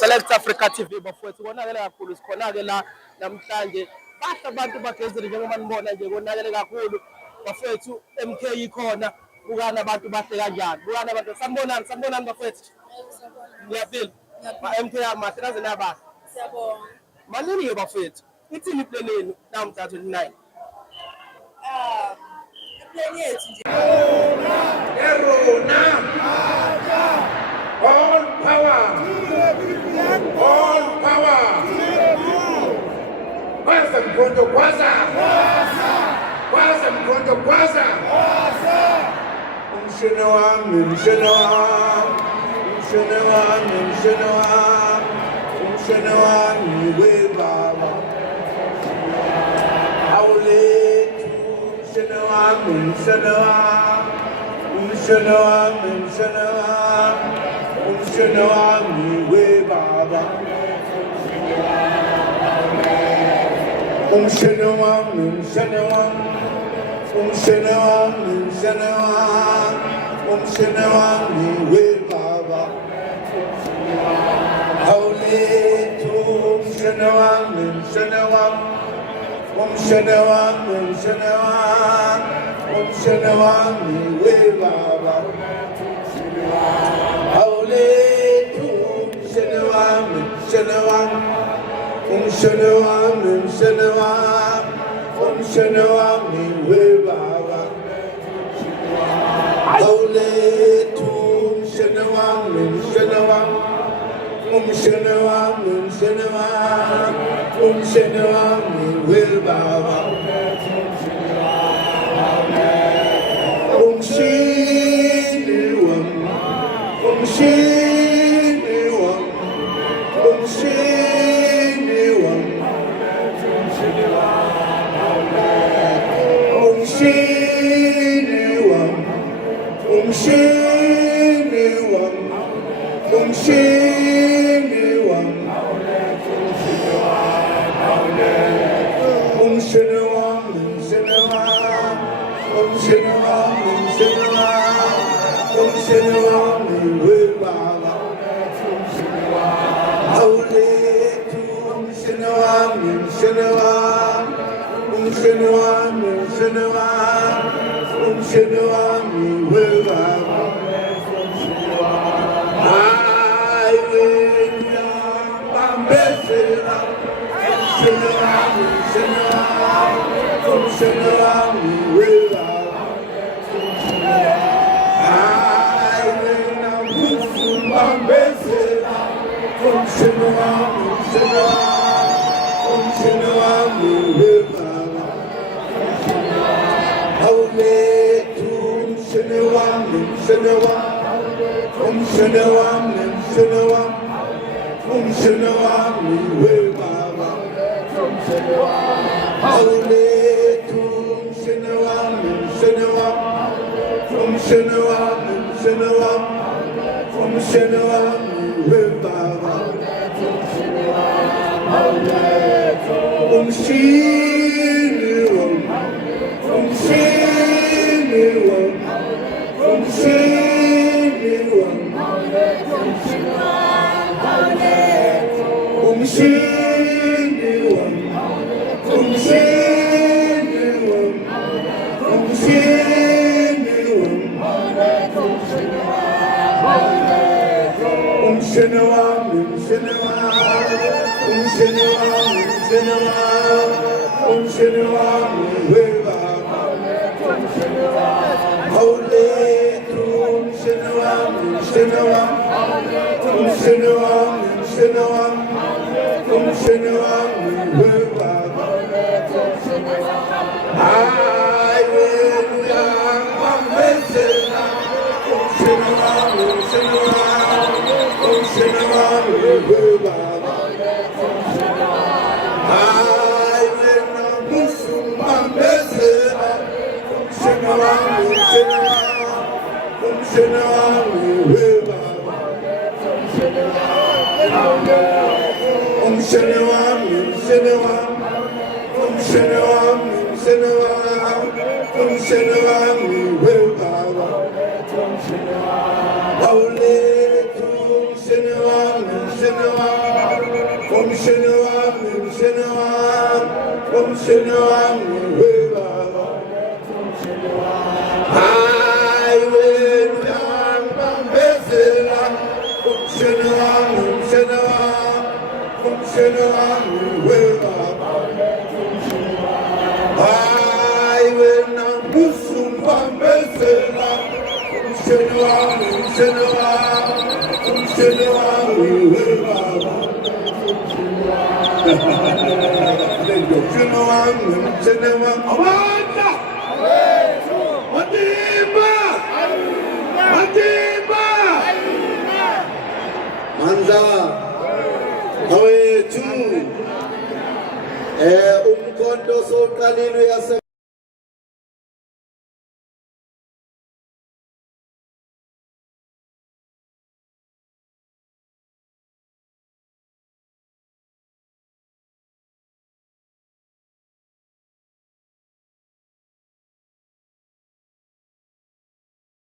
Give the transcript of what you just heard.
Select Africa TV bafowethu konakele kakhulu sikhona-ke la namhlanje bahle abantu bagezile njengoba nibona nje konakele kakhulu bafowethu. MK ikhona bukana abantu bahle kanjani bukana abantu sanibonani bafowethu ngiyaphila MK amahle naze nabahle siyabonga malini-ke bafowethu ithini iplan yenu namhla 29 iplan yethu nje all power kwaza umshana wami we baba awulethu umshana wami we baba umshana wami we baba awulethu umshana wami we baba awulethu umshana wami we baba awulethu umshana wami we baba umshini Sinner, Manza, awe tu, umkondo so kalilu ya